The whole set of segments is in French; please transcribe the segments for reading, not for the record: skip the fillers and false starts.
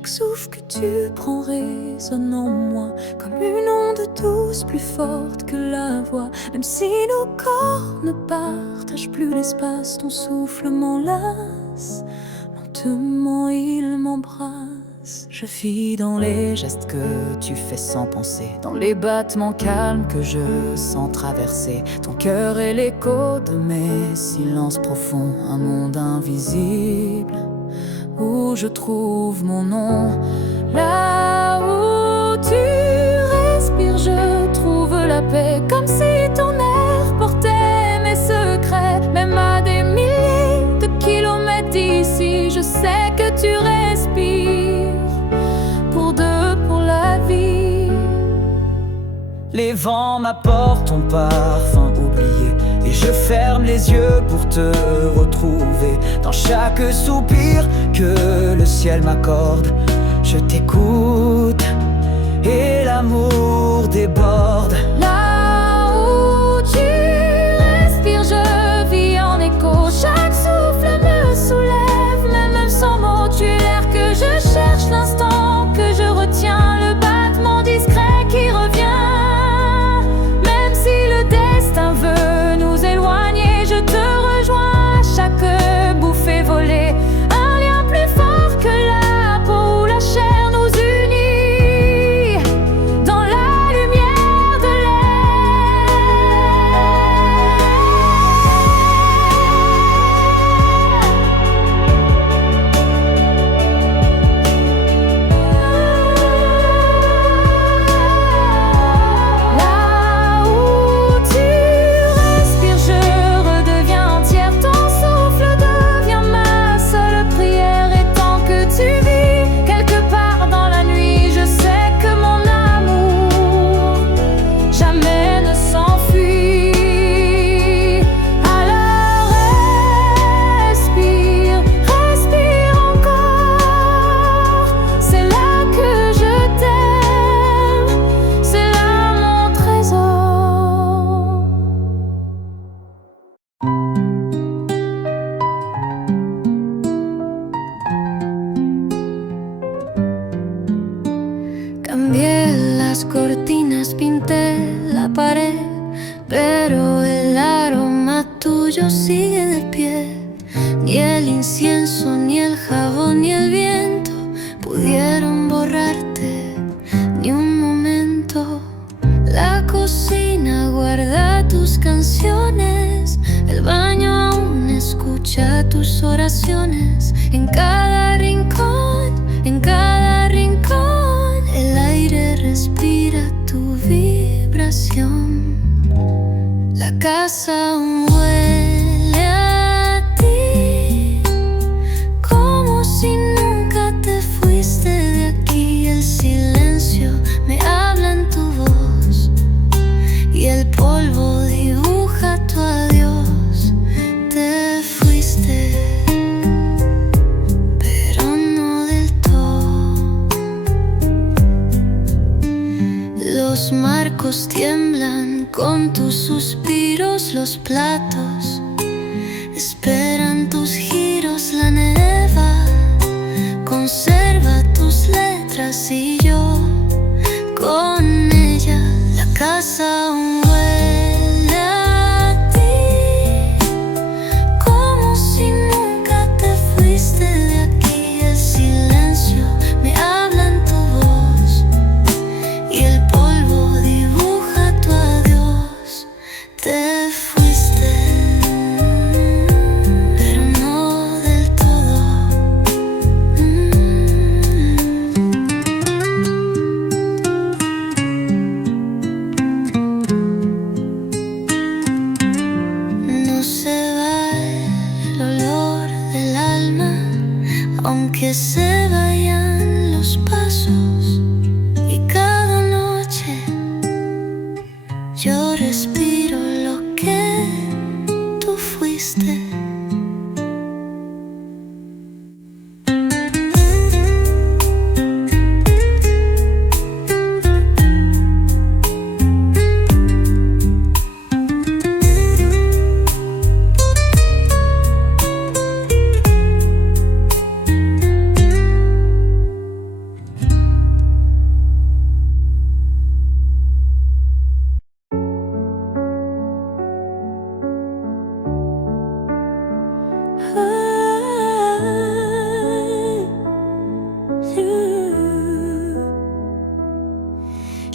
Chaque souffle que tu prends résonne en moi comme une onde douce plus forte que la voix. Même si nos corps ne partagent plus l'espace, ton souffle m'enlace, lentement il m'embrasse. Je vis dans les gestes que tu fais sans penser, dans les battements calmes que je sens traverser ton cœur et l'écho de mes silences profonds. Un monde invisible où je trouve mon nom. Là où tu respires, je trouve la paix, comme si ton air portait mes secrets. Même à des milliers de kilomètres d'ici, je sais que tu respires pour deux, pour la vie. Les vents m'apportent ton parfum oublié, et je ferme les yeux pour te retrouver. Dans chaque soupir que le ciel m'accorde, je t'écoute et l'amour déborde. Là où tu respires, je vis en écho. Chaque souffle me soulève, même sans mots. Tu es l'air que je cherche, l'instant que je retiens, le battement discret qui revient. Même si le destin veut nous éloigner, je te rejoins à chaque bouffée volée. Un lien plus fort que la peau ou la chair nous unit dans la lumière de Là où tu respires, je redeviens entière. Ton souffle devient ma seule prière. Et tant que tu vis quelque part dans la nuit, je sais que mon amour jamais ne s'enfuit. Alors respire, respire encore. C'est là que je t'aime, c'est là mon trésor. Cambié las cortinas, pinté la pared, pero el aroma tuyo sigue de pie. Ni el incienso, ni el jabón, ni el viento pudieron borrarte ni un momento. La cocina guarda tus canciones, el baño aún escucha tus oraciones. En cada rincón, en cada rincón, el aire respira tu vibración. La casa aún huele a ti, como si nunca te fuiste de aquí. El silencio me habla en tu voz y el polvo dibuja tu adiós. Te fuiste, pero no del todo. Los marcos tiemblan con tus suspiros, los platos esperan tus giros. La neva conserva tus letras y yo con ella. La casa aún huele a ti, como si nunca te fuiste de aquí. El silencio me habla en tu voz y el polvo dibuja tu adiós. Te fuiste, pero no del todo.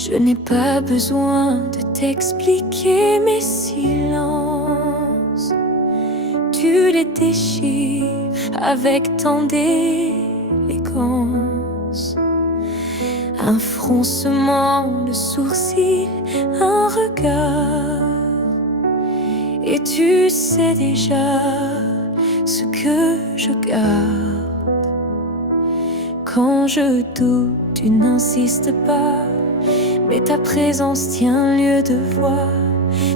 Je n'ai pas besoin de t'expliquer mes silences. Tu les déchires avec tant d'élégance. Un froncement de sourcils, un regard, et tu sais déjà ce que je garde. Quand je doute, tu n'insistes pas, mais ta présence tient lieu de voix.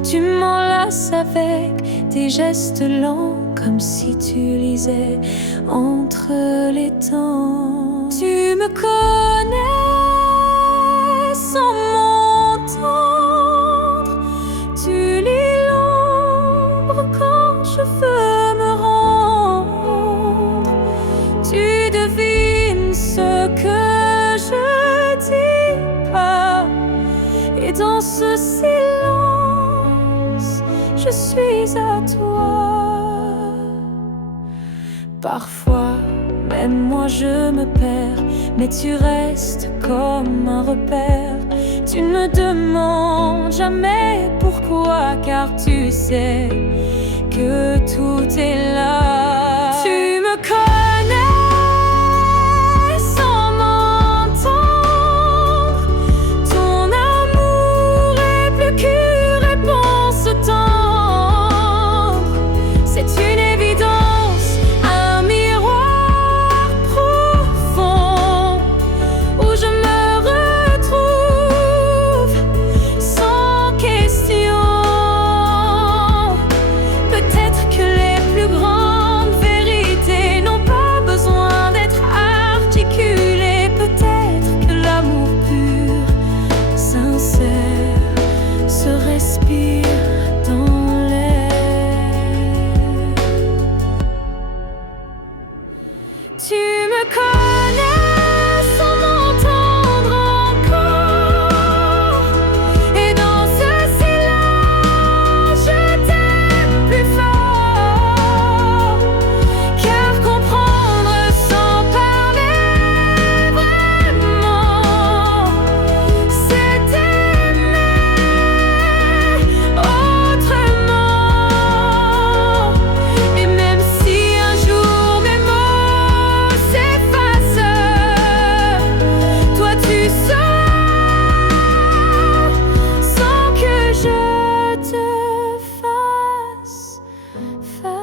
Tu m'enlaces avec tes gestes lents, comme si tu lisais entre les temps. Tu me connais sans m'entendre. Tu lis l'ombre quand je veux me rendre. Tu devines ce que je dis pas. Et dans ce silence, je suis à toi. Parfois, même moi je me perds, mais tu restes comme un repère. Tu ne demandes jamais pourquoi, car tu sais que tout est là. Tu me connais sans m'entendre. Ton amour est plus qu'une réponse tendre. C'est une évidence, un miroir profond où je me retrouve sans question. Peut-être que les plus grandes vérités n'ont pas besoin d'être articulées. Peut-être que l'amour pur, sincère, se respire dans l'air. Tu me connais sans m'entendre encore. Et dans ce silence, je t'aime plus fort. Car comprendre sans parler vraiment, c'est aimer autrement. Et même si un jour mes mots s'effacent, toi tu sors sans que je te fasse face.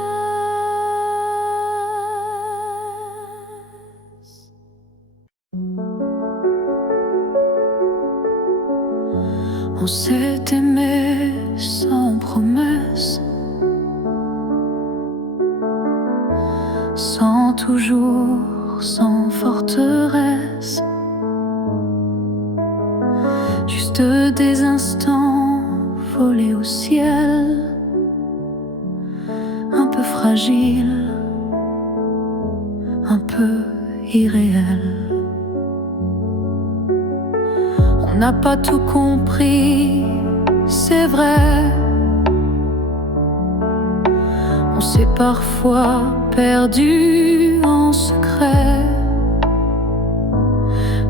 On s'est aimé sans promesse, sans toujours, sans forteresse. Juste des instants volés au ciel, un peu fragiles, un peu irréels. On n'a pas tout compris, c'est vrai. On s'est parfois perdu en secret.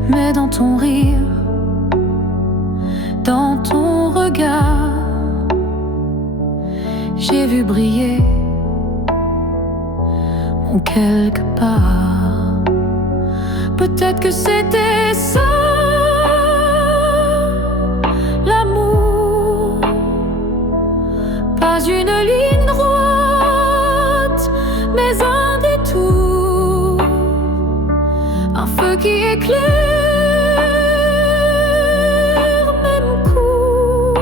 Mais dans ton rire, dans ton regard, j'ai vu briller mon quelque part. Peut-être que c'était ça, l'amour. Pas une ligne droite, mais un détour. Un feu qui éclaire, même court,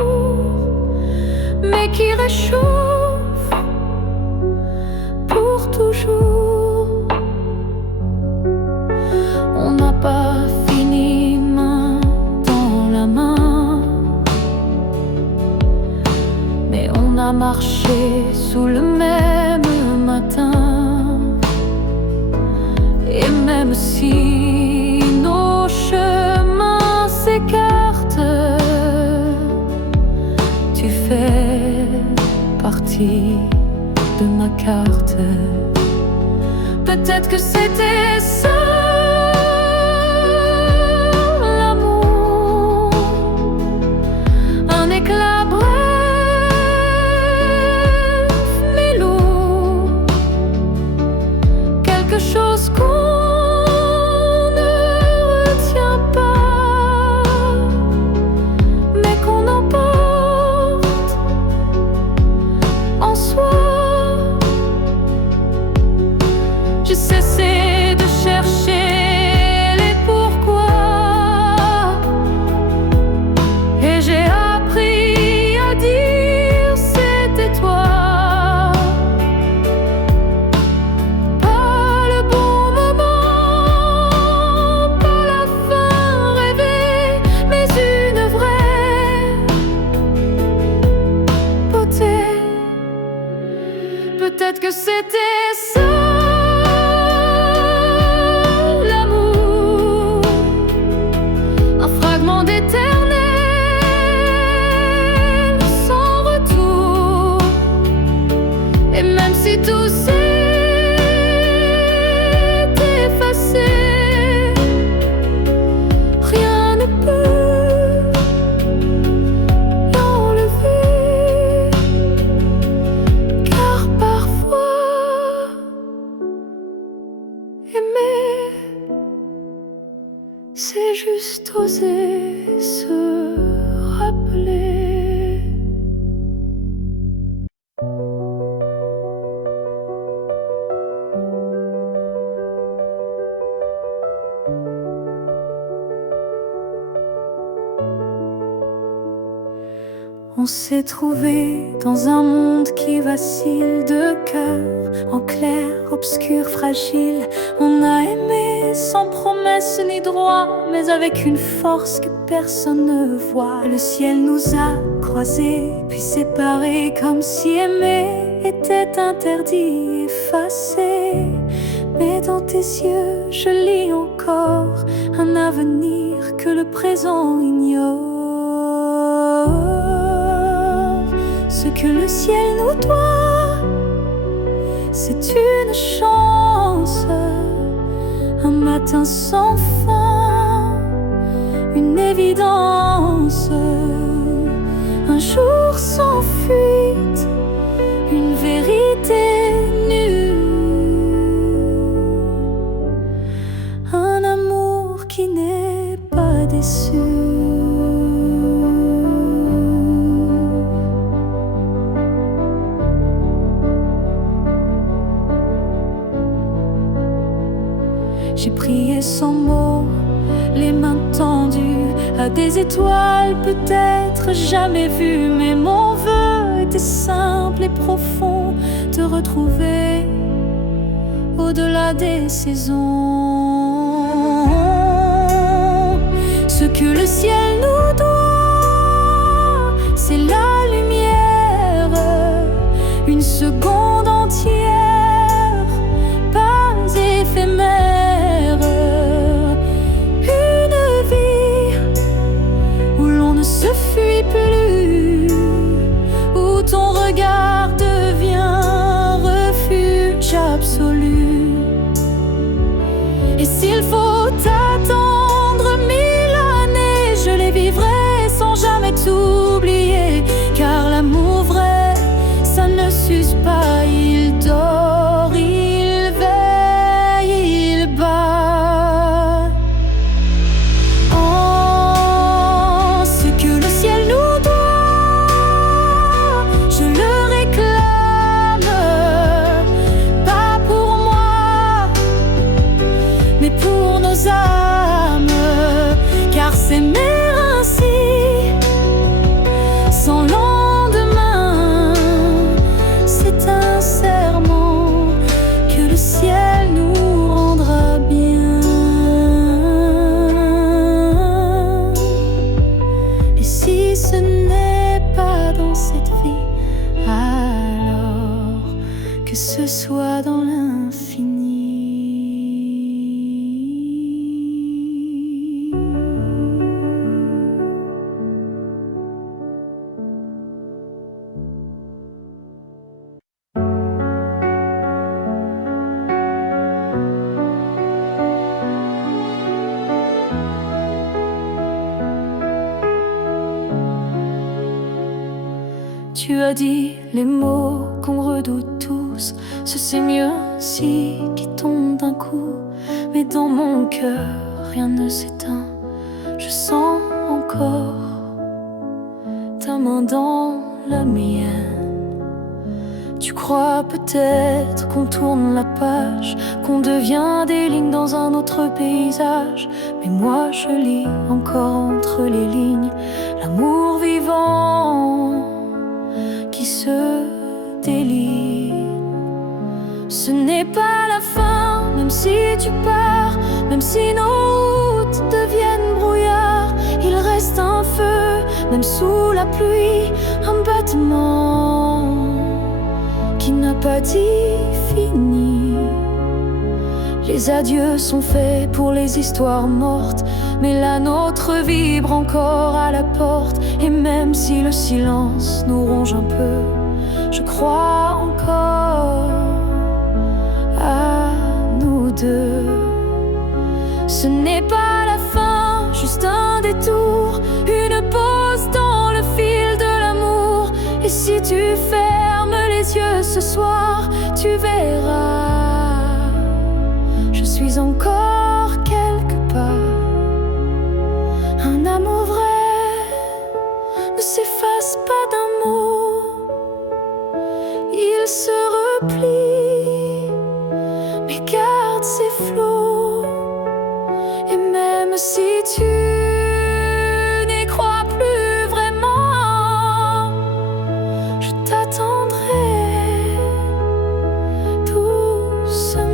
mais qui réchauffe pour toujours. On n'a pas fini main dans la main, mais on a marché sous le même matin. Et même si nos chemins s'écartent, tu fais partie de ma carte. Peut-être que c'était ça, l'amour. temps d'éternel sans retour. Et même si tout s'est effacé, rien ne peut l'enlever. Car parfois, aimer, c'est juste oser se rappeler. On s'est trouvé dans un monde qui vacille, de cœur en clair, obscur, fragile. On a aimé sans promesse ni droit, mais avec une force que personne ne voit. Le ciel nous a croisés, puis séparés, comme si aimer était interdit, effacé. Mais dans tes yeux, je lis encore un avenir que le présent ignore. Ce que le ciel nous doit, c'est une chance, un matin sans fin, une évidence, un jour sans fuite, une vérité nue, un amour qui n'est pas déçu. J'ai prié sans mots, les mains tendues à des étoiles peut-être jamais vues. Mais mon vœu était simple et profond, te retrouver au-delà des saisons. Ce que le ciel nous doit, c'est la lumière, une seconde entière, pas éphémère. Ne fuis plus, où ton regard devient refuge absolu. Et s'il faut attendre 1000 années, je les vivrai sans jamais t'oublier. Car l'amour vrai, ça ne s'use pas, il dort, il veille, il bat. Mais pour nos âmes, car s'aimer ainsi, sans lendemain, c'est un serment que le ciel nous rendra bien. Et si ce n'est pas dans cette vie, alors que ce soit dans l'infini. Tu as dit les mots qu'on redoute tous, ce c'est mieux ainsi, qui tombe d'un coup. Mais dans mon cœur, rien ne s'éteint, je sens encore ta main dans la mienne. Tu crois peut-être qu'on tourne la page, qu'on devient des lignes dans un autre paysage. Mais moi je lis encore entre les lignes l'amour vivant qui se délie. Ce n'est pas la fin, même si tu pars, même si nos routes deviennent brouillard. Il reste un feu, même sous la pluie, un battement qui n'a pas dit fini. Les adieux sont faits pour les histoires mortes, mais la nôtre vibre encore à la porte. Et même si le silence nous ronge un peu, je crois encore à nous deux. Ce n'est pas la fin, juste un détour, une pause dans le fil de l'amour. Et si tu fermes les yeux ce soir, tu verras, je suis encore quelque part. Un amour vrai ne s'efface pas d'un mot, il se replie, mais garde ses flots. Et même si tu n'y crois plus vraiment, je t'attendrai doucement.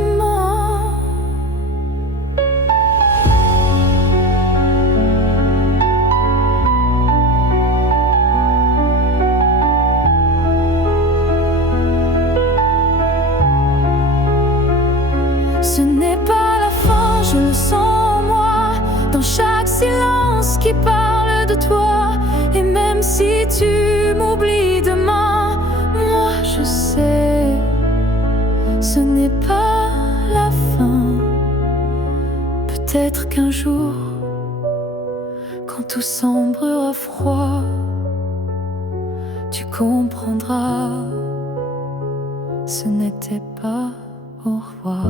Ce n'est pas la fin, je le sens moi, dans chaque silence qui parle de toi. Et même si tu m'oublies demain, moi je sais, ce n'est pas la fin. Peut-être qu'un jour, quand tout semblera froid, tu comprendras, ce n'était pas au revoir.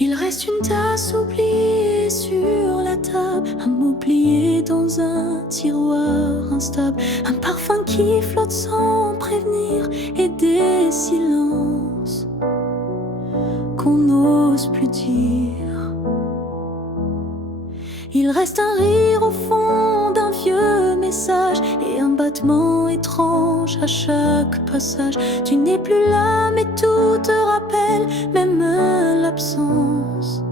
Il reste une tasse oubliée sur la table, un mot plié dans un tiroir instable, un parfum qui flotte sans prévenir, et des silences qu'on n'ose plus dire. Il reste un rire au fond d'un vieux message et un battement étrange à chaque passage. Tu n'es plus là mais tout te rappelle, même l'absence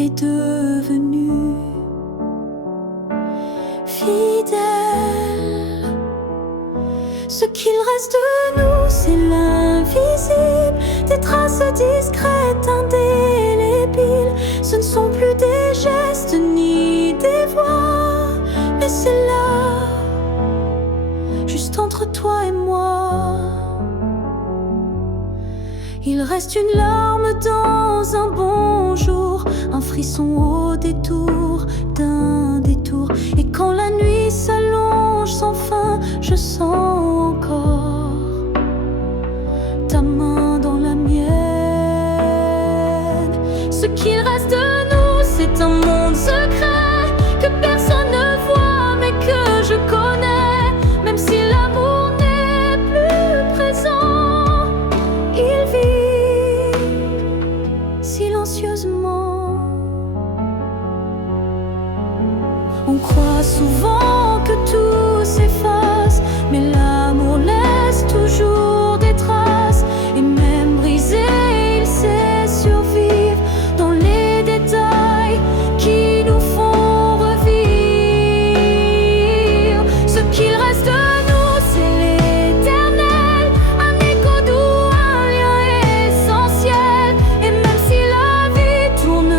est devenue fidèle. Ce qu'il reste de nous, c'est l'invisible, des traces discrètes, indélébiles. Ce ne sont plus des gestes ni des voix, mais c'est là, juste entre toi et moi. Il reste une larme dans un bonjour, un frisson au détour d'un détour. Et quand la nuit s'allonge sans fin, je sens encore ta main dans la mienne. Ce qu'il reste de nous, c'est un monde secret que personne ne voit mais que je connais. Même si l'amour n'est plus présent, il vit silencieusement. On croit souvent que tout s'efface, mais l'amour laisse toujours des traces. Et même brisé, il sait survivre dans les détails qui nous font revivre. Ce qu'il reste de nous, c'est l'éternel, un écho doux, un lien essentiel. Et même si la vie tourne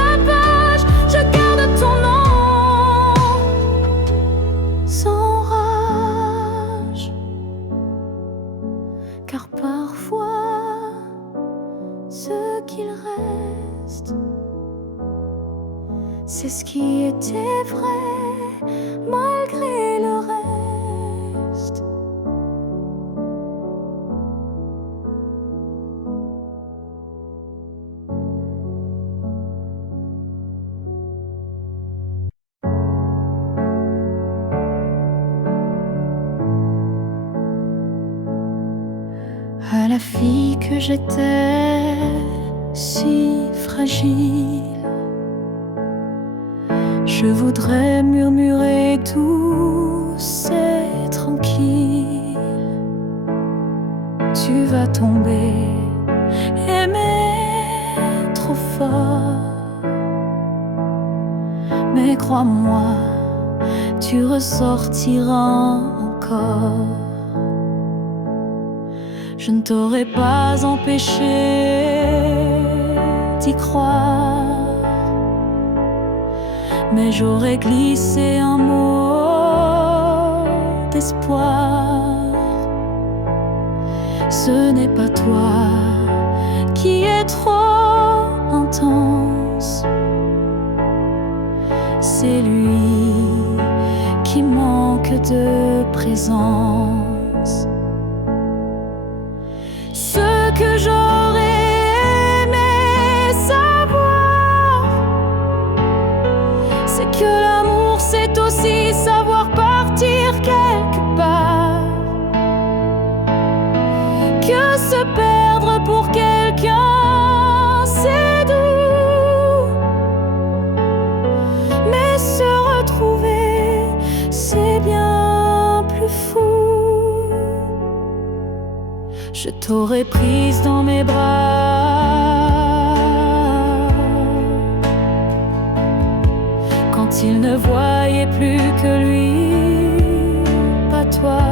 la page, je garde ton nom sans rage. Car parfois, ce qu'il reste, c'est ce qui était vrai malgré le reste. À la fille que j'étais, si fragile, je voudrais murmurer douce et tranquille. Tu vas tomber, aimer trop fort, Mais crois-moi, tu ressortiras encore. Je ne t'aurais pas empêché d'y croire, mais j'aurais glissé un mot d'espoir. Ce n'est pas toi qui es trop intense, c'est lui qui manque de présence. Ce que j'aurais aimé savoir, c'est que l'amour c'est aussi savoir partir quelque part, que se perdre pour quelqu'un c'est doux, mais se retrouver c'est bien plus fou. Je t'aurais prise dans mes bras quand il ne voyait plus que lui, pas toi.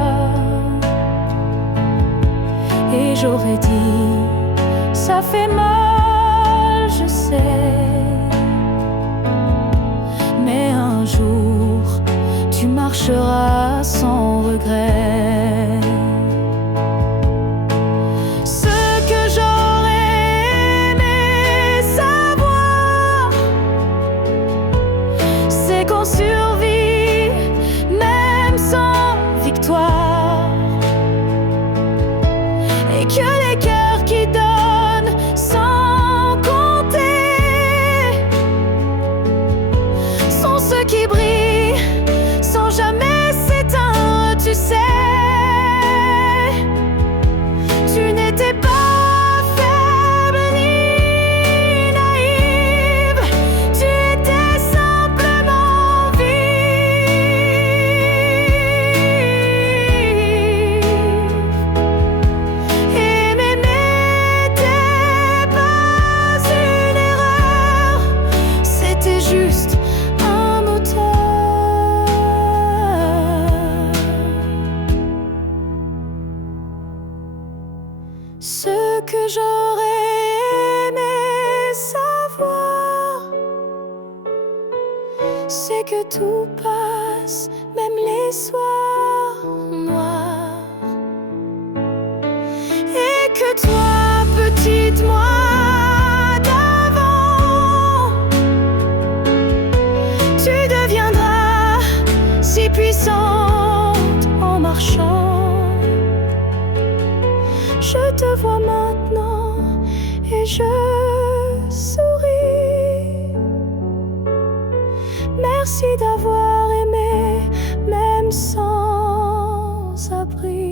Et j'aurais dit, ça fait mal, je sais, mais un jour tu marcheras sans regret. Qu'on survit même sans victoire, et que les cœurs qui donnent sans compter sont ceux qui brillent sans jamais s'éteindre. Tu sais, tu n'étais pas ce que j'aurais aimé savoir, c'est que tout passe, même les soirs noirs, et que toi, petite moi d'avant, tu deviendras si puissante en marchant. Je te vois maintenant et je souris. Merci d'avoir aimé, même sans abri.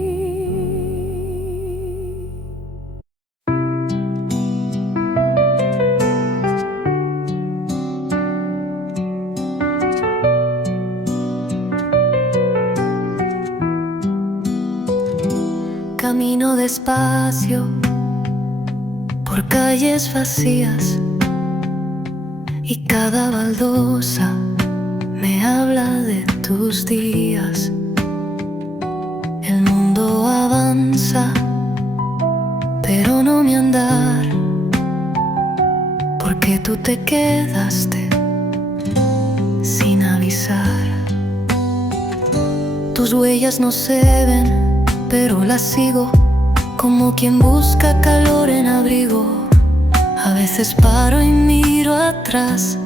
Camino despacio por calles vacías y cada baldosa me habla de tus días. El mundo avanza, pero no mi andar, porque tú te quedaste sin avisar. Tus huellas no se ven, pero las sigo como quien busca calor en abrigo. A veces paro y miro atrás,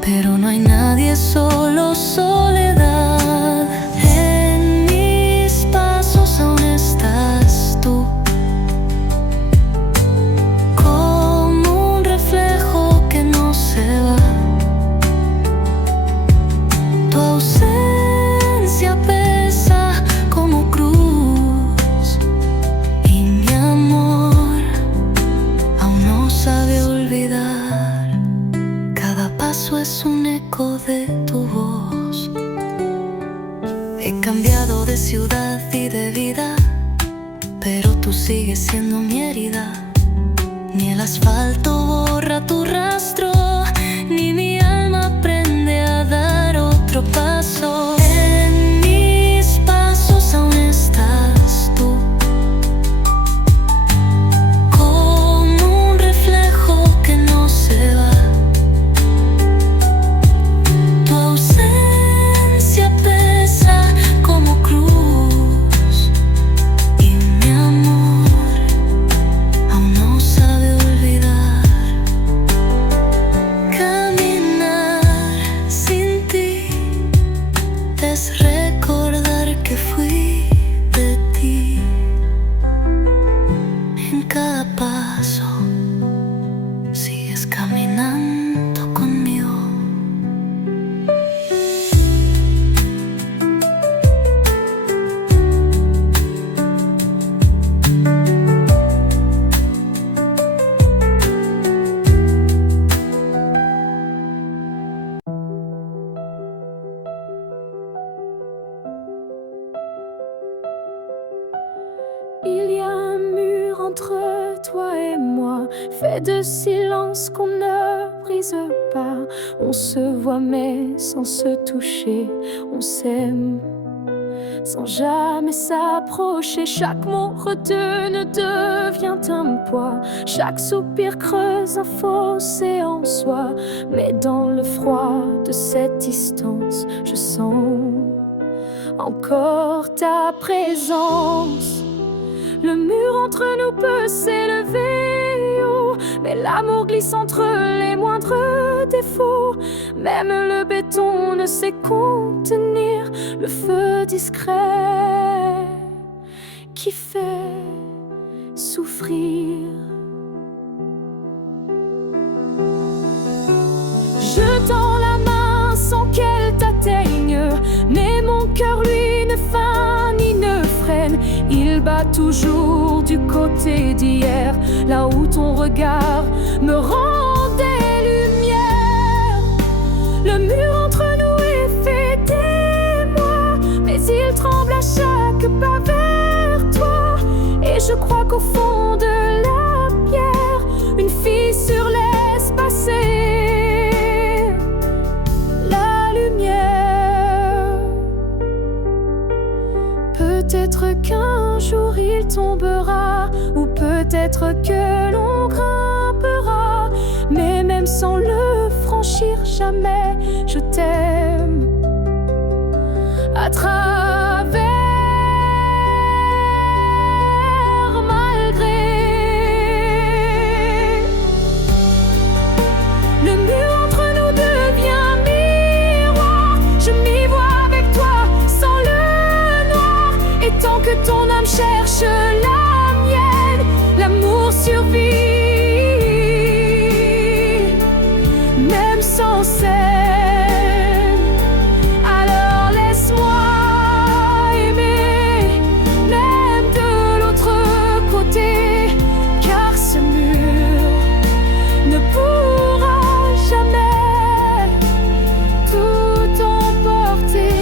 pero no hay nadie, solo soledad. En mis pasos aún estás tú, como un reflejo que no se va. Tu ausencia pesa como cruz, y mi amor aún no sabe olvidar. Cada paso es un eco de tu voz. He cambiado de ciudad y de vida, pero tú sigues siendo mi herida. Ni el asfalto borra tu rastro, ni mi alma aprende a dar. puedes recordar que fui de ti en cada paso. Sigues caminando conmigo. Il y a un mur entre toi et moi, fait de silence qu'on ne brise pas. On se voit mais sans se toucher, on s'aime sans jamais s'approcher. Chaque mot retenu devient un poids, chaque soupir creuse un fossé en soi. Mais dans le froid de cette distance, je sens encore ta présence. Le mur entre nous peut s'élever haut, mais l'amour glisse entre les moindres défauts. Même le béton ne sait contenir le feu discret qui fait souffrir. Je tends la main sans qu'elle t'atteigne, mais mon cœur lui ne feint ni ne freine. Il bat toujours du côté d'hier, là où ton regard me rend des lumières. Le mur entre nous est fait d'émoi, mais il tremble à chaque pas vers toi. Et je crois qu'au fond de la pierre, une fissure laisse passer la lumière. Peut-être qu'un jour il tombera, ou peut-être que l'on grimpera, mais même sans le franchir jamais, je t'aime à travers, malgré. Le mur entre nous devient miroir, je m'y vois avec toi sans le noir. Et tant que ton âme cherche la mienne, l'amour survit, même sans scène. Alors laisse-moi aimer, même de l'autre côté, car ce mur ne pourra jamais tout emporter.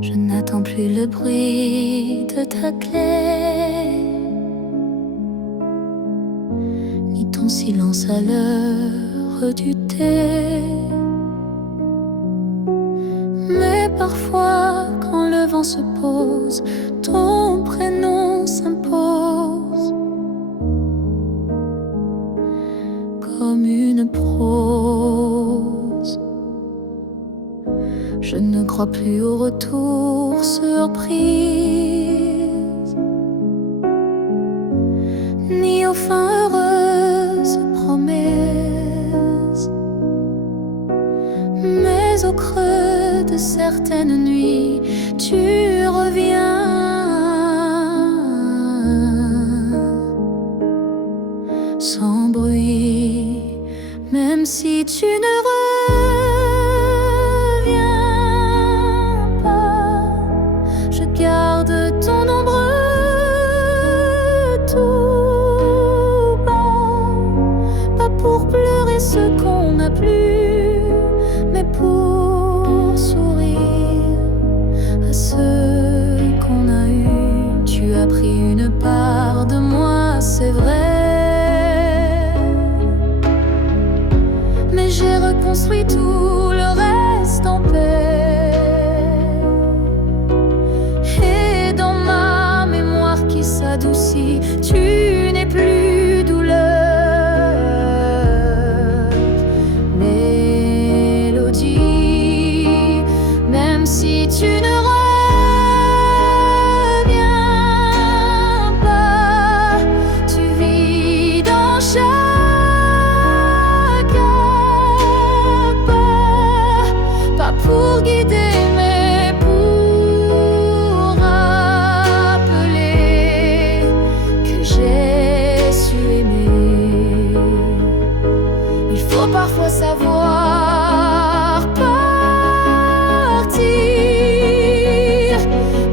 Je n'attends plus le bruit de ta clé, ni ton silence à l'heure du thé. Mais parfois, quand le vent se pose, ton prénom s'impose comme une prose. Je ne crois plus au retour surprise, ni aux fins heureuses promesses. Mais au creux de certaines nuits, tu reviens, sans bruit, même si tu ne reviens pas. Je garde ton ombre tout bas, pas pour pleurer ce qu'on n'a plus, mais pour sourire à ceux qu'on a eus. Tu as pris une part de moi, c'est vrai, mais j'ai reconstruit tout le reste en paix. Et dans ma mémoire qui s'adoucit, tu n'es plus douleur, faut parfois savoir partir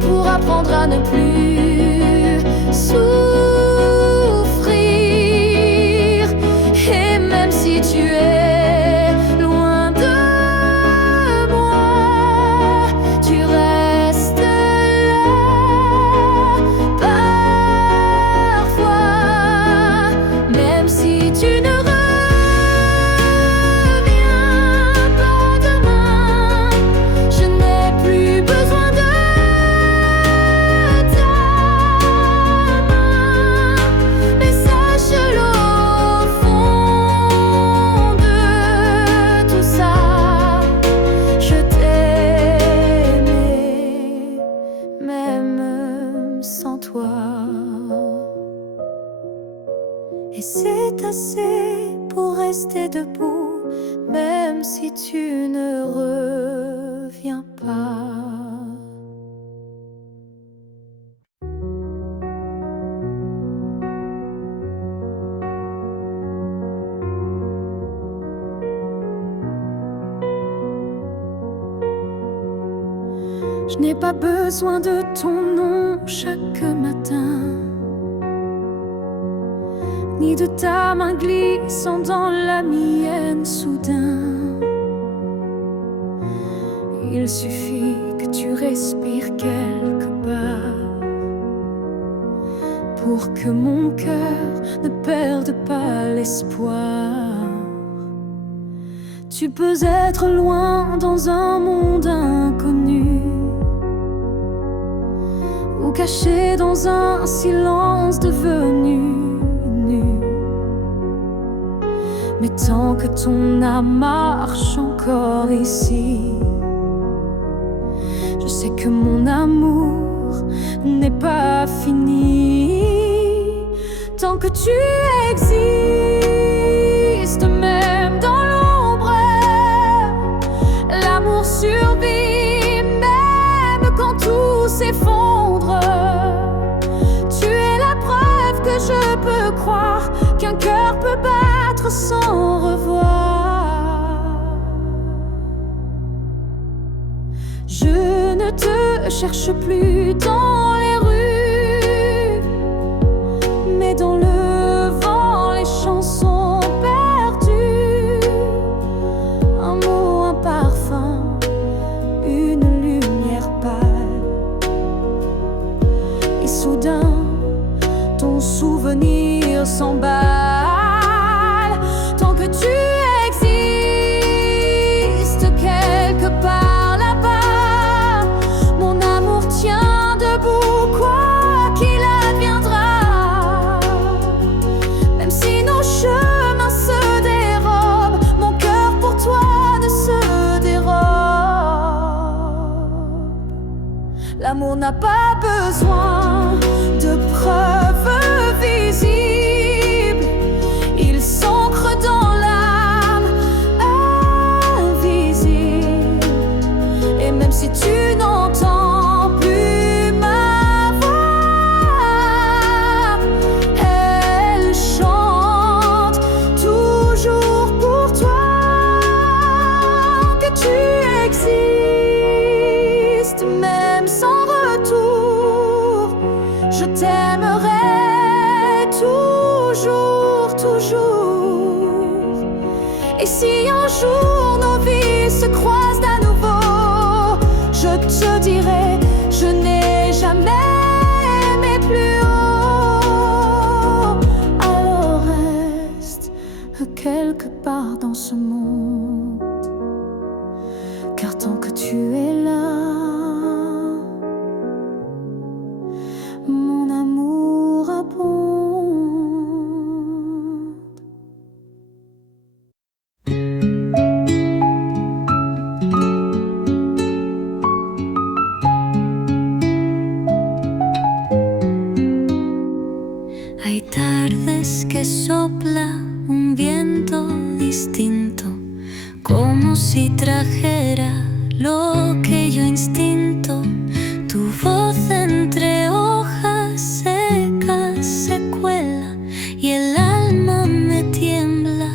pour apprendre à ne plus souffrir. Et même si tu es loin de moi, tu restes là. Parfois, même si tu ne et c'est assez pour rester debout, même si tu ne reviens pas. Je n'ai pas besoin de ton nom chaque matin, ni de ta main glissant dans la mienne soudain. Il suffit que tu respires quelque part pour que mon cœur ne perde pas l'espoir. Tu peux être loin dans un monde inconnu, ou caché dans un silence devenu. Mais tant que ton âme marche encore ici, je sais que mon amour n'est pas fini. Tant que tu existes, même dans l'ombre, l'amour survit, même quand tout s'effondre. Tu es la preuve que je peux croire qu'un cœur peut battre sans revoir. Je ne te cherche plus dans les rues, mais dans le vent, les chansons perdues. Un mot, un parfum, une lumière pâle. Et soudain, ton souvenir s'emballe. Tant que tu existes quelque part là-bas, mon amour tient debout, quoi qu'il adviendra. Même si nos chemins se dérobent, mon cœur pour toi ne se dérobe. L'amour n'a pas besoin de preuves visibles, il s'ancre dans l'âme invisible. Et même si tu n'entends plus ma voix, elle chante toujours pour toi. Que tu existes, même sans retour, je t'aimerai toujours, toujours. Et si un jour nos vies se croisent à nouveau, je te dirai, je n'ai jamais aimé plus haut. Alors reste quelque part dans ce monde, car tant que tu es là, mon amour abonde. Hay tardes que sopla un viento distinto, como si trajera lo que yo instinto. Tu voz entre hojas secas se cuela y el alma me tiembla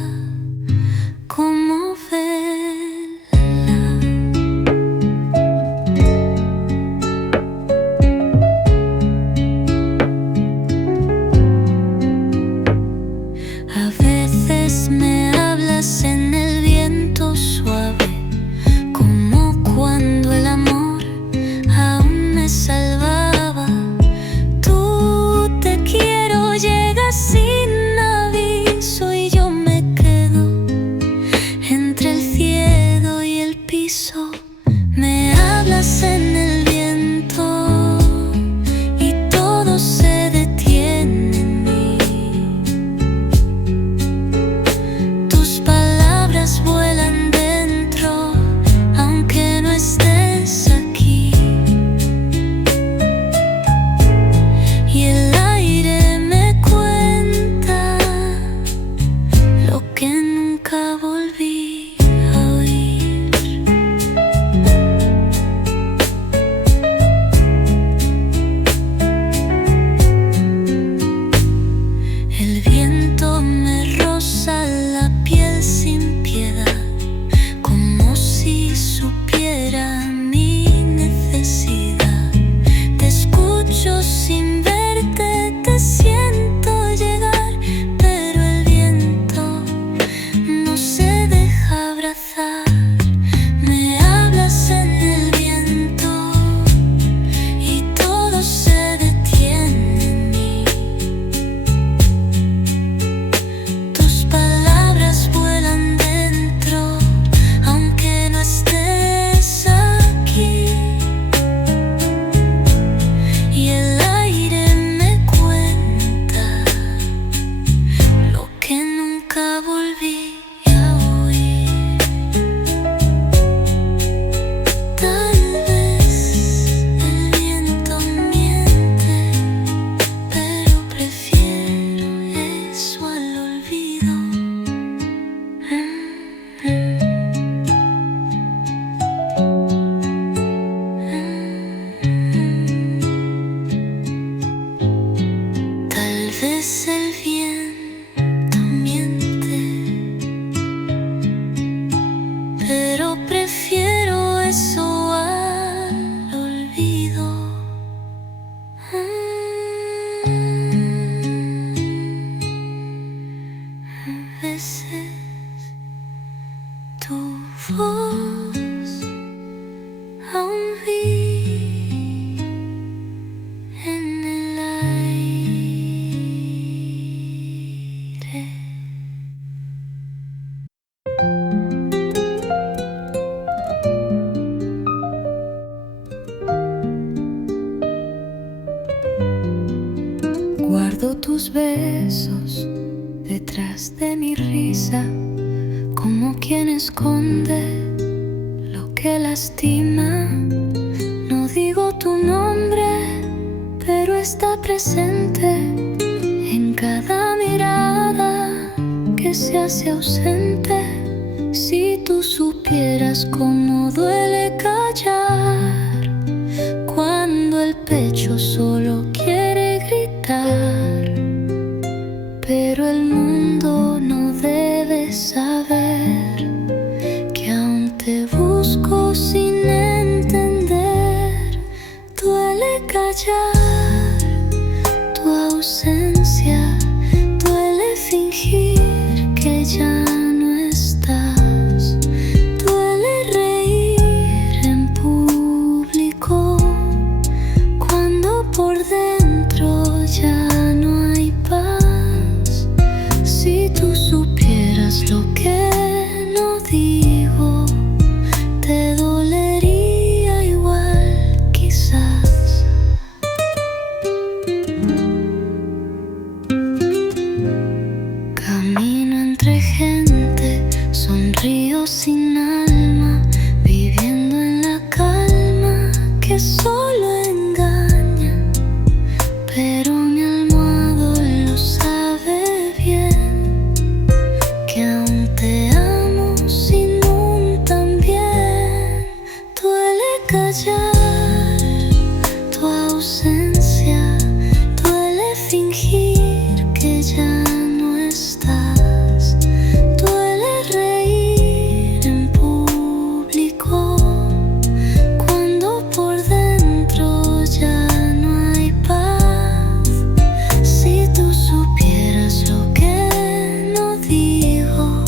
nunca volví a oír. El viento me roza la piel sin piedad, como si supiera mi necesidad. Te escucho sin verte, te siento llegar, pero el viento no se deja abrazar. Me hablas en el viento y todo se detiene en mí. Tus palabras vuelan dentro, aunque no estés aquí. Y el aire me cuenta lo que nunca volví a oír. Tal vez el viento miente, pero prefiero eso al olvido. Tal vez el viento miente, pero prefiero eso al olvido. A veces tu voz aún vive en el aire. Guardo tus besos detrás de mi risa, como quien esconde lo que lastima. No digo tu nombre, pero está presente en cada mirada que se hace ausente. Si tú supieras cómo duele callar cuando el pecho solo quiere gritar, pero el mundo no debe saber que aún te busco sin entender. Duele callar tu ausencia, duele fingir que ya no estás, duele reír en público cuando por dentro ya no hay paz. Si tú supieras lo que no digo, te dolería igual quizás. Camino entre gente, sonrío sin alma, viviendo en la calma que solo engaña. Pero mi almohado lo sabe bien, que aún te amo sin un también. Duele callar tu ausencia, duele fingir que ya no estás, duele reír en público cuando por dentro ya no hay paz. Si tú supieras lo que no digo,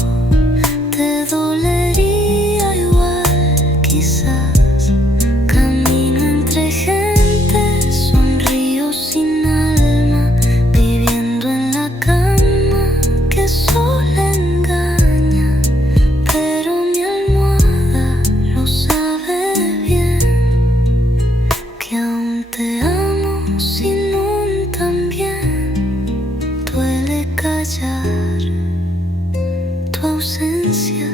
te dolería igual quizás. Camino entre gente, sonrío sin alma, viviendo en la cama que solo engaña. Pero mi almohada lo sabe bien, que aún te amo sin un también. Duele callar tu ausencia,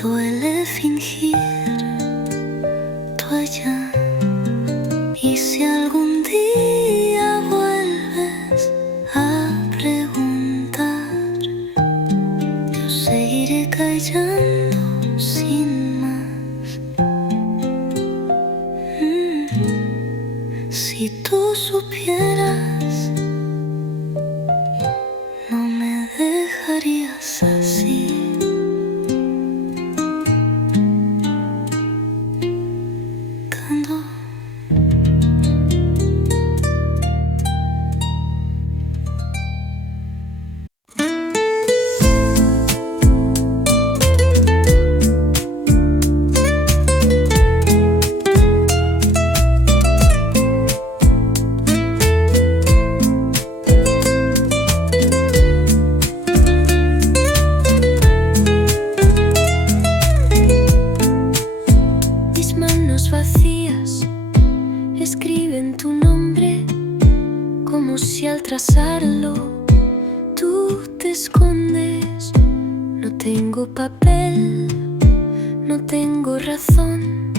duele fingir tu allá. Y si algún día vuelves a preguntar, yo seguiré callando sin más. Si tú supieras, no me dejarías así. Vacías escriben tu nombre, como si al trazarlo tú te escondes. No tengo papel, no tengo razón,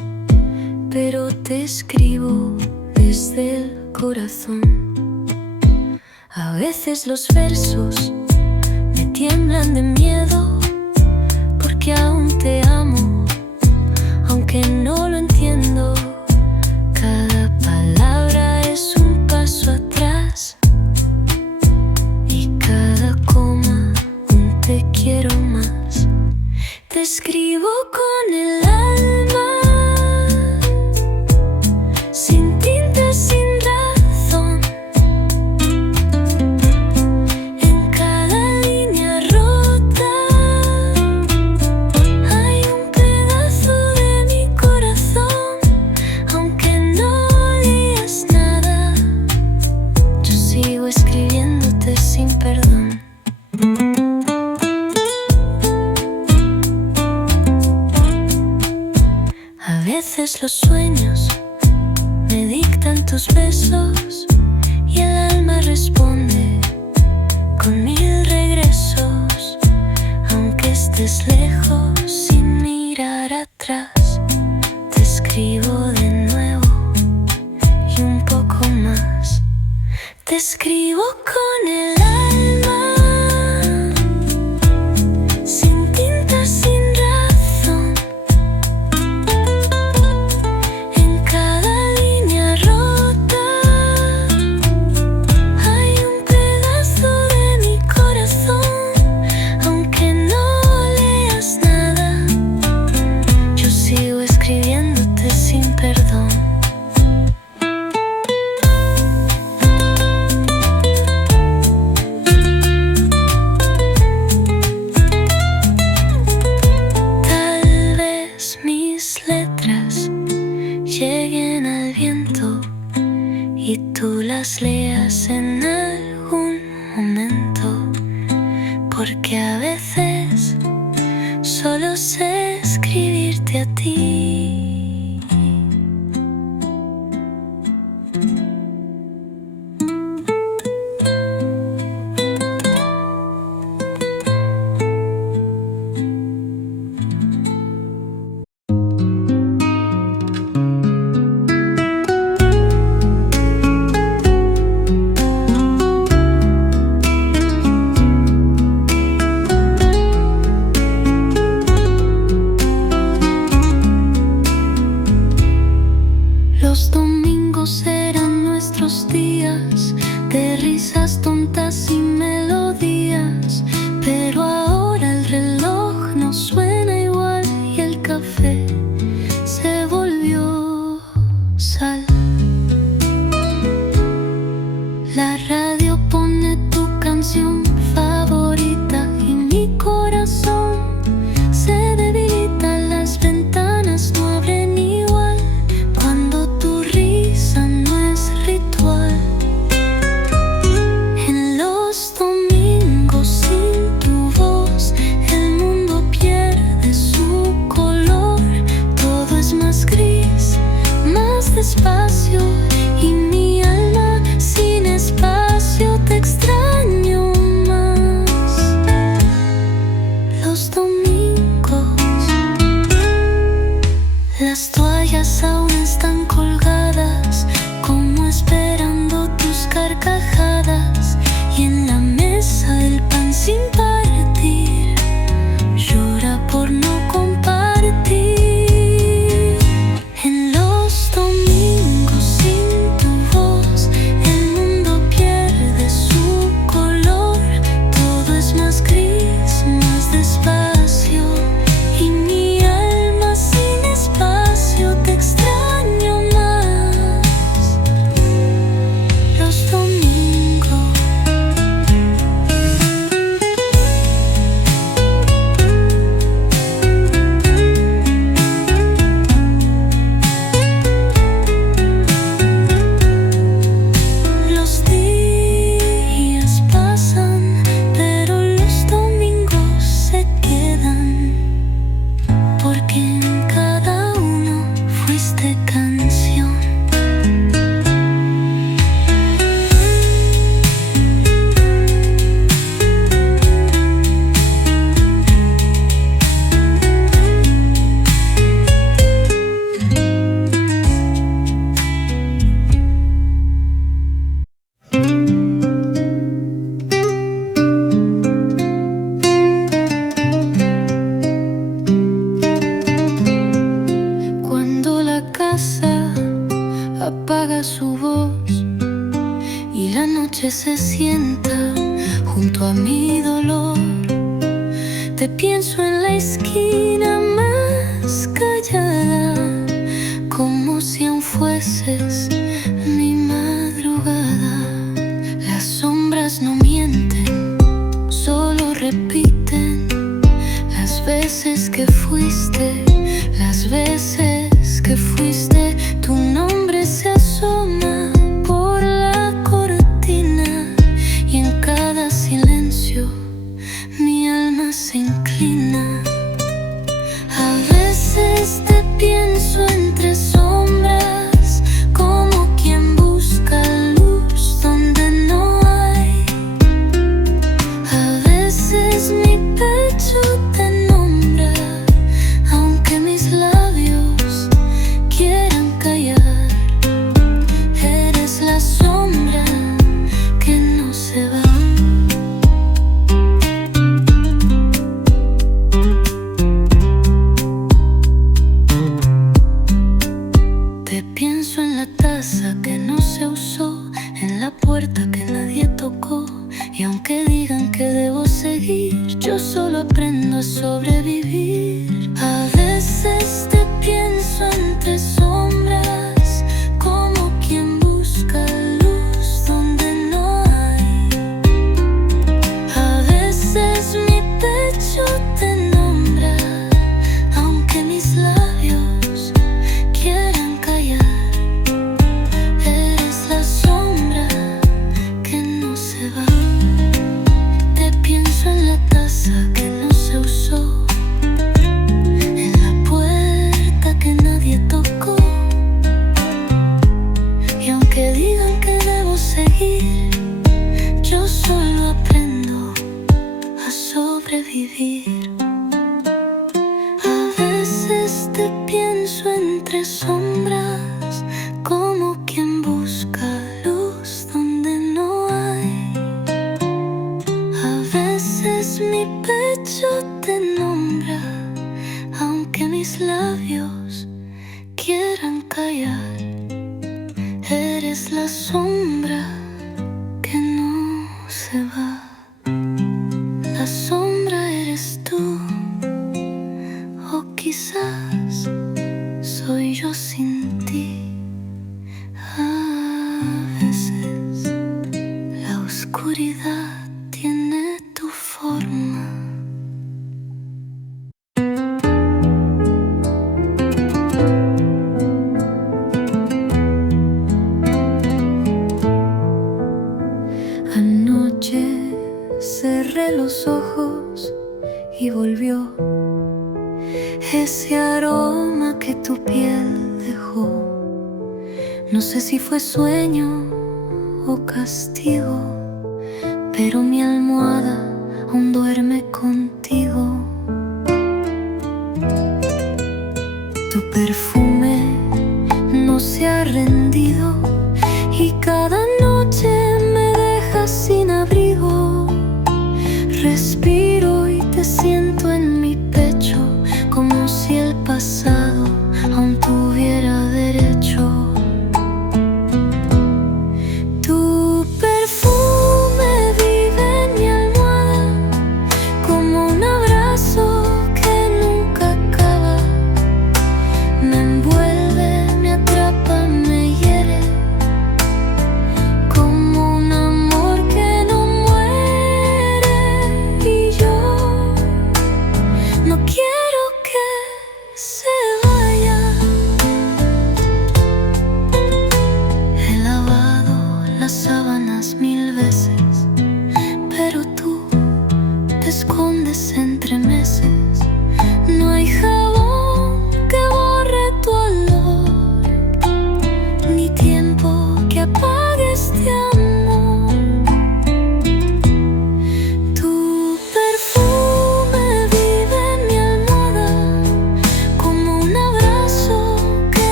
pero te escribo desde el corazón. A veces los versos me tiemblan de miedo, porque aún te amo, aunque no lo entiendo. Cada palabra es un paso atrás, y cada coma un te quiero más. Te escribo con el alma, sin tinta, sin razón. En cada línea rota hay un pedazo de mi corazón. Aunque no digas nada, yo sigo escribiéndote sin perdón. A veces los sueños me dictan tus besos, y el alma responde con 1000 regresos. Aunque estés lejos, sin mirar atrás, te escribo de nuevo y un poco más. Te escribo con el alma, sin tinta, sin razón. En cada línea rota hay un pedazo de mi corazón. Aunque no leas nada, yo sigo escribiéndote sin perdón. Lleguen al viento y tú las leas en algún momento, porque a veces solo sé escribirte a ti. Los domingos eran nuestros días de risas tontas y melodías, pero ahora el reloj no suena igual y el café se volvió sal. La radio pone tu canción favorita y mi corazón se debilita. Las ventanas no abren igual cuando tu risa no es ritual. En los domingos sin tu voz el mundo pierde su color. Todo es más gris, más despacio, y mi alma sin espacio te extraño más. Los domingos, las toallas aún están colgadas, como esperando tus carcajadas, y en la mesa el pan sin partir llora. se sienta junto a mi dolor. Te pienso en la esquina más callada, como si aún fueses mi madrugada. Las sombras no mienten, solo repiten las veces que fuiste, las veces que fuiste. Tu nombre se asoma por la cortina y en cada silencio mi alma se inclina. A veces te pienso entre sombras, como quien busca luz donde no hay. A veces mi pecho te nombra, aunque mis labios quieran callar. Eres la sombra que no se va. Te pienso en la taza que no se usó, en la puerta que nadie tocó. Y aunque digan que debo seguir, yo solo aprendo a sobrevivir. A veces te pienso entre sombras, como quien busca luz donde no hay. A veces mi pecho te nombra, aunque mis labios quieran callar. Eres la sombra que no se va. Te pienso en la taza que no se usó, en la puerta que nadie tocó. Y aunque digan que debo seguir, yo solo aprendo a sobrevivir. A veces te pienso entre sombras, como quien busca luz donde no hay. A veces mi pecho te nombra, aunque mis labios quieran callar. Eres la sombra que no se va. La sombra eres tú, o quizás soy yo sin ti. A veces la oscuridad tiene tu forma. Anoche cerré los ojos y volvió ese aroma que tu piel dejó. No sé si fue sueño o castigo, pero mi almohada aún duerme contigo. Tu perfume no se ha rendido y cada noche me dejas sin abrigo. Respiro y te siento en mi pecho, como si el pasado aún tuviera derecho. Tu perfume vive en mi almohada, como un abrazo que nunca acaba. Me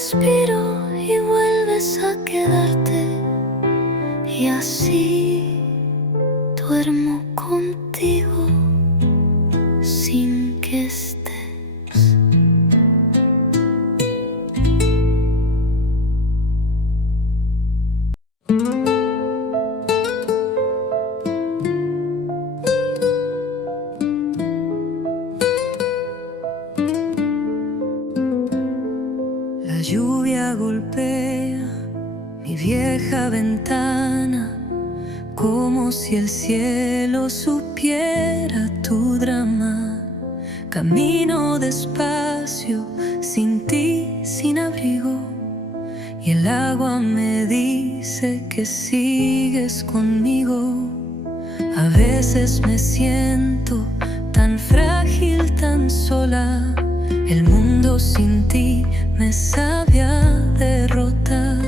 respiro y vuelves a quedarte, y así duermo contigo sin que estés. La lluvia golpea mi vieja ventana, como si el cielo supiera tu drama. Camino despacio, sin ti, sin abrigo, y el agua me dice que sigues conmigo. A veces me siento tan frágil, tan sola. El mundo sin ti me sabe a derrota.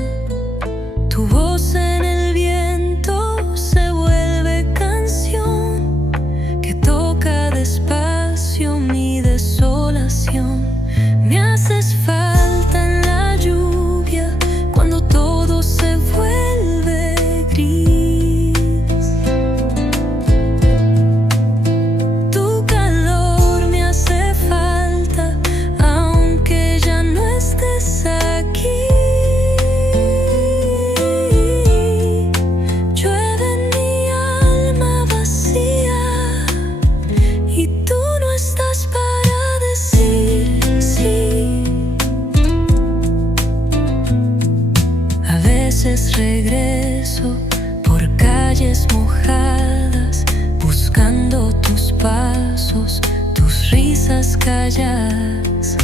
Tu voz en el viento se vuelve canción que toca despacio mi desolación. Me haces falta en la lluvia cuando todo se vuelve gris. Tu calor me hace falta aunque ya no estés aquí. Llueve en mi alma vacía y tú no estás para decir sí. A veces regreso por calles mojadas, buscando tus pasos, tus risas calladas,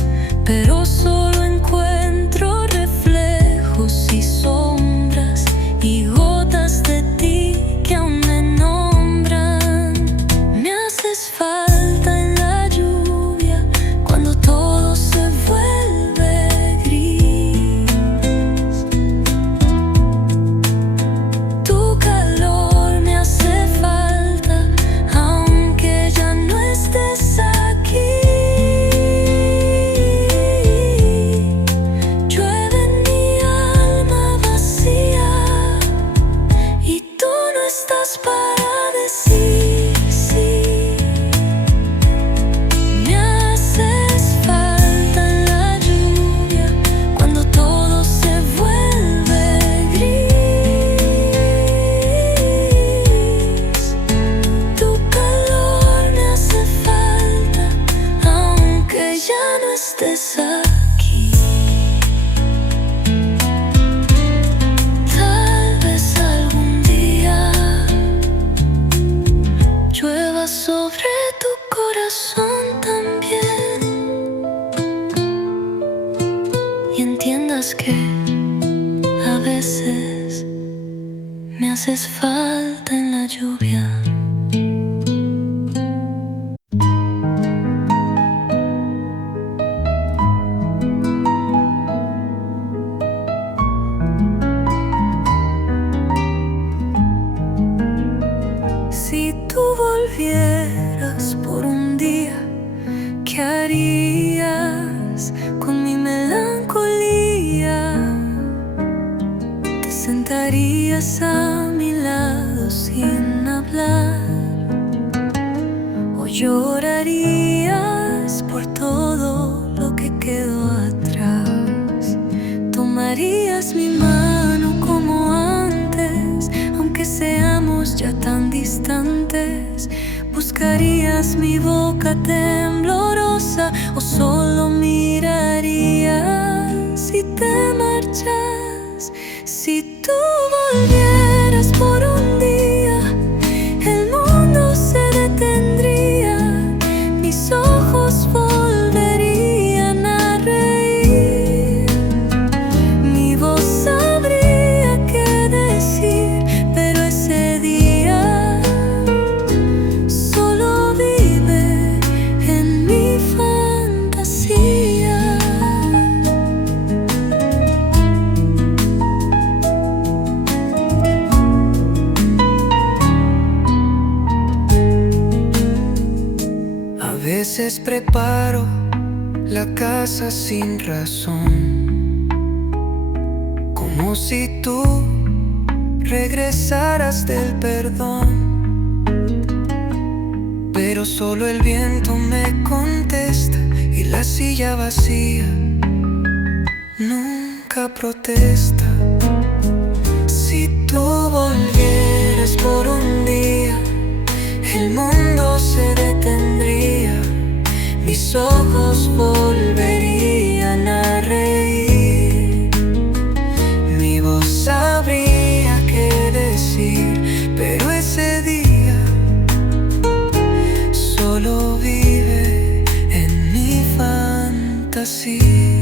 pero solo encuentro reflejos y sombras y gotas de ti que aún me nombran. Me haces falta en la lluvia cuando todo se vuelve gris. Tu calor me hace falta aunque ya no estés aquí. Llueve en mi alma vacía y tú no estás para decir sí. Me haces falta en la lluvia cuando todo se vuelve gris. Tu calor me hace falta aunque ya no estés aquí. Tal vez algún día llueva sobre tu corazón también y entiendas que a veces me haces falta en la lluvia. Si tú volvieras por un día, ¿qué harías con mi melancolía? Te sentarías a mi lado sin hablar, o llorarías por todo lo que quedó atrás. Tomarías mi mano como antes, aunque seamos ya tan distantes. Buscarías mi boca temblorosa o solo mirarías si te marchas. Si tú volvieras por un día, el mundo se detendría, mis ojos volverían a reír, mi voz sabría qué decir, pero ese día solo vive en mi fantasía. A veces preparo la casa sin razón, como si tú regresaras del perdón. Pero solo el viento me contesta y la silla vacía nunca protesta. Si tú volvieras por un día, el mundo se detendría, mis ojos volverían a reír, mi voz sabría qué decir, pero ese día solo vive en mi fantasía.